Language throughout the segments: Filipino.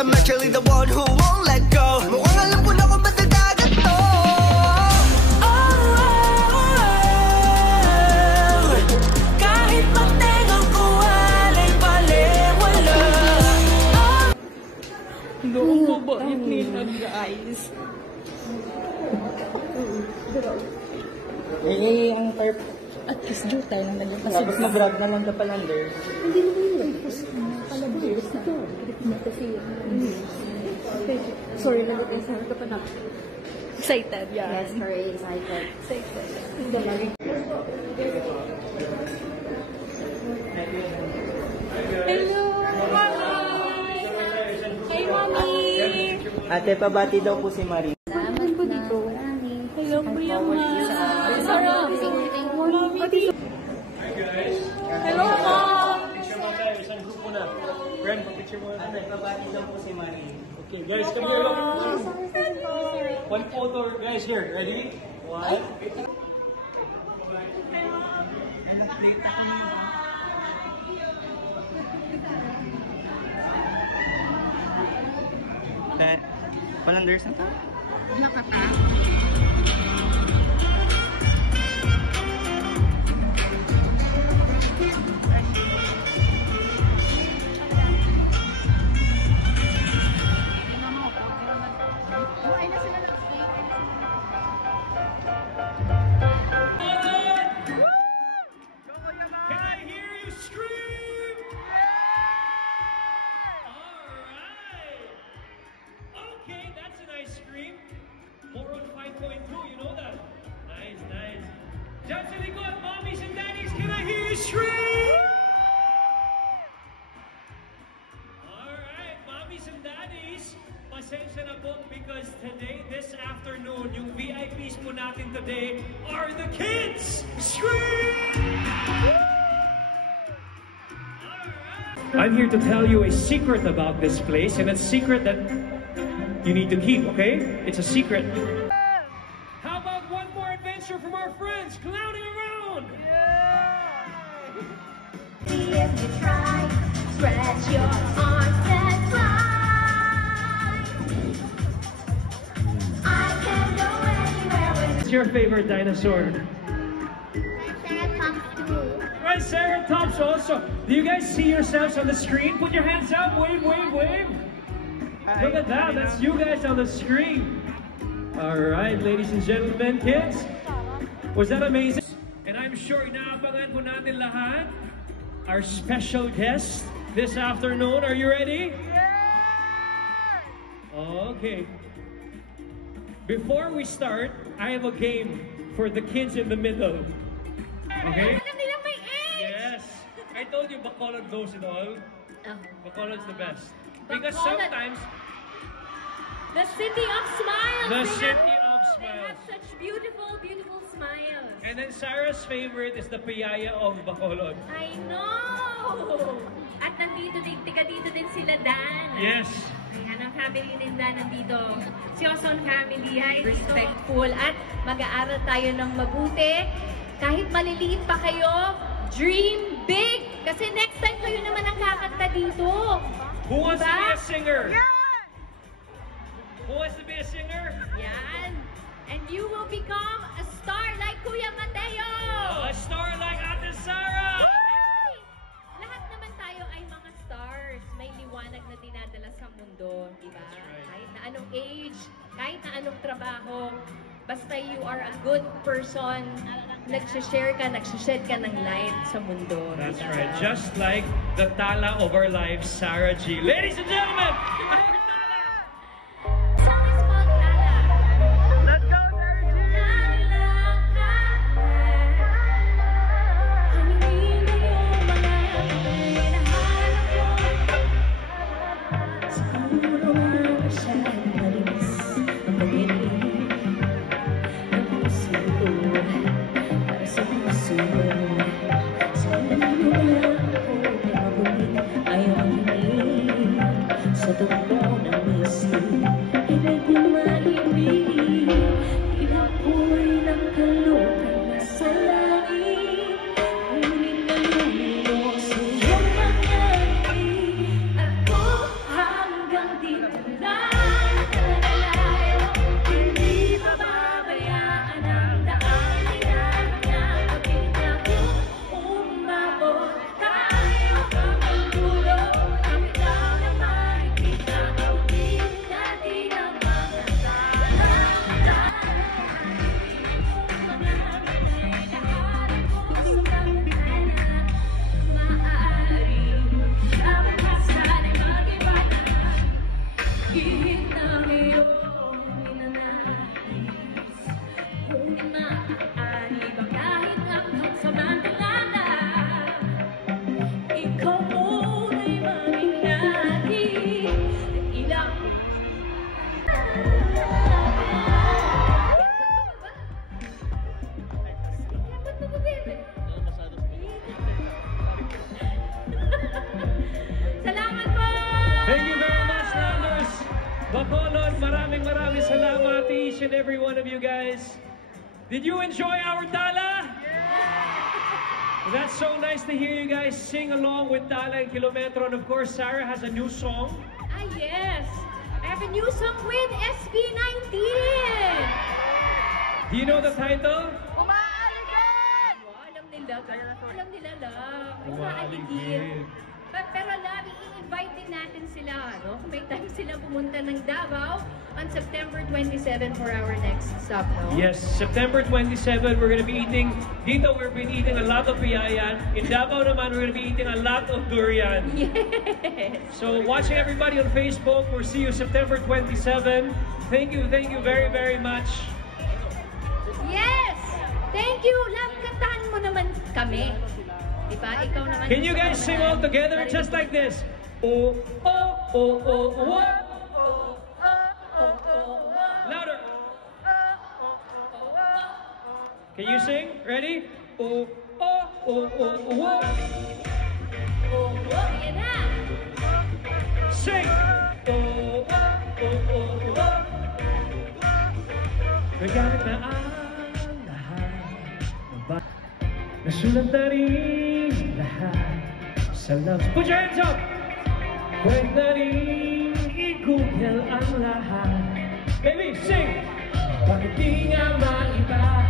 I'm actually the one who won't let go. Mukhang alam ko na kung ba't nagdagat to. Kahit magtengang ko alay baliwala. Noong mabait nila, guys. Ang tarp. At least due tayo lang naging kasi. Tapos mag-grab na lang ka palander. Hindi naman yun. Palabos na. Kasi sorry, nag-excited ka pa na. Excited, yeah. Yes, very excited. Excited. Hello, Mommy! Hey, Mommy! Ate, pabati daw po si Marie. Salamat po dito. Hello, Kuya Ma. Sarap. Mommy. Hello, Mom! Picture mo tayo, isang grupo na. Friend, picture mo. Ate, pabati daw po si Marie. Okay, guys, come here. Look. One photo, guys, here. Ready? One. Palanders na to? Nakata. Pasensya na po because today, this afternoon, yung VIPs po natin today are the kids! Scream! I'm here to tell you a secret about this place, and it's a secret that you need to keep, okay? It's a secret. How about one more adventure from our friends, clowning around? If you try, stretch your arms and fly. What's your favorite dinosaur? Triceratops also. Do you guys see yourselves on the screen? Put your hands up. Wave, wave, wave. Look at that. That's you guys on the screen. All right, ladies and gentlemen, kids. Was that amazing? And I'm sure inaabangan po natin lahat. Our special guest this afternoon. Are you ready? Yeah! Okay. Before we start, I have a game for the kids in the middle. Okay? Yes. I told you Bacolod knows it all. Bacolod's the best. Because sometimes... The city of smiles! The city of smiles. They have such beautiful, beautiful smiles. And then Sarah's favorite is the Piyaya of Bacolod. I know! At nandito din, tiga dito din sila Dan. Yes. Ayan, ang family din Dan nandito. Si Oson family ay respectful at mag-aaral tayo ng mabuti. Kahit maliliit pa kayo, dream big! Kasi next time kayo naman ang kakanta dito. Who wants to be a singer? Yeah! Who wants to be a singer? Yan. And you will become a star like Kuya Mateo. A star like Ate Sarah. Actually, lahat naman tayo ay mga stars. May liwanag na dinadala sa mundo, di ba? Right. Kahit na anong age, kahit na anong trabaho, basta you are a good person, nagsishare ka, nagsished ka ng light sa mundo. That's diba? right. Just like the Tala of our lives, Sarah G. Ladies and gentlemen, hanggang di Bacolod, maraming salamat to each and every one of you guys. Did you enjoy our Tala? That's so nice to hear you guys sing along with Tala and Kilometro. And of course, Sarah has a new song. Ah, yes. I have a new song with SB19. Do you know the title? Alam nila. Alam nila lang. Umaaligid. Pero love, i-invite din natin sila, no? Kung may time sila pumunta ng Davao on September 27 for our next stop, no? Yes, September 27, we're going to be eating, dito we've been eating a lot of piyayan. In Davao naman, we're going to be eating a lot of durian. Yes. So watching everybody on Facebook, we'll see you September 27. Thank you very much. Yes! Thank you! Love, kantahan mo naman kami. Diba? Ikaw naman. Can you guys sing all together just like this? Oh, oh, oh, oh, oh. Louder. Can you sing? Ready? Oh, oh, oh, oh, oh. Yan na! Sing! Oh, oh, oh, oh, oh. Nagamit na ang lahat ng ba- nasulat na rin lahat sa love. Put your hands up! Pwede na rin i-google ang lahat. Baby, sing! Bakit di nga maiba?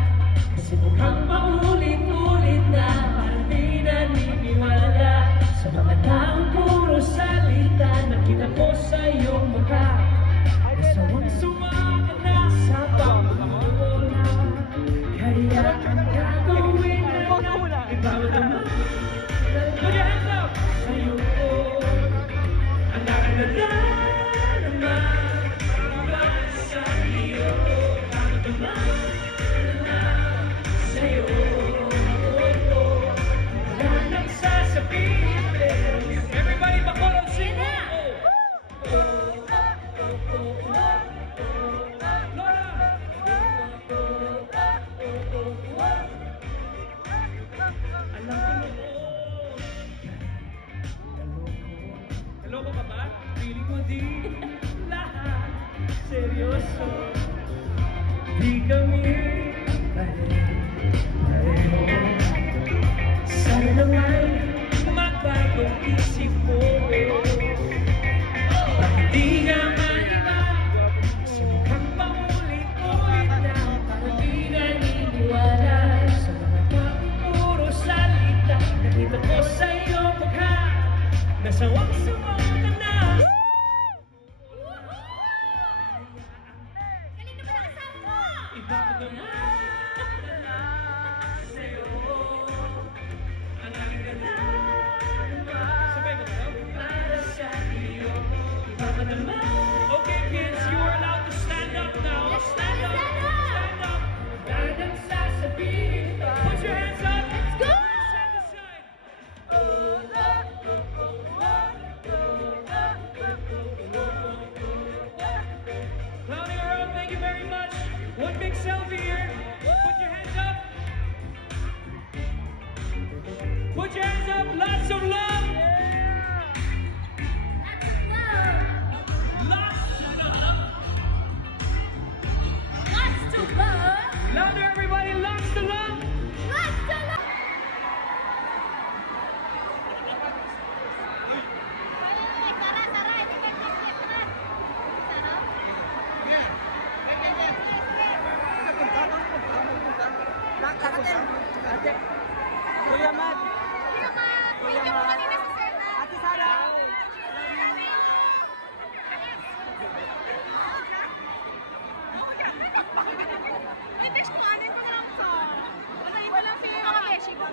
Kasi mukhang paulit-ulit na parang di naniniwala sa mga taong puro salita. Nakita ko sa iyong mukha nasawang sumaka na sa pamumula. Kaya ang gagawin na ikaw naman. Put your hands up! Sa'yo ko ang nakaganda naman. Iba sa iyo ang dumaan sa'yo. Wala nang sasabihin. Everybody, Bacolod, sing! Oh, oh, oh, oh, oh. Lola! Alam ko naloko ka ba? Feeling mo di lahat seryoso. Di kami pareho. Sana naman magbago isip mo. Bakit di nga maiba? Kasi mukhang paulit-ulit na parang di naniniwala sa mga taong puro salita. Nakita ko sa iyong mukha nasawang sumaka na. Galing naman ang kasama mo! Iba ko naman sa'yo. Ang aking ganda naman. Sabay ko daw? Para sa iyo. Iba ko naman. Okay, kids, you are allowed to stand up now. Let's Stand up. stand up. Stand up. Dahil ang sasabihin. Put your hands up. Let's go! Side to side. Clowning around, thank you very much. One big selfie here. Put your hands up. Put your hands up. Lots of love. Lots of love. Lots to love! Louder, everybody. Lots of love. Lots to love! Kuya Matt! Kuya Matt! Ate Sara! Wala iba lang sa'yo mga beshi ko.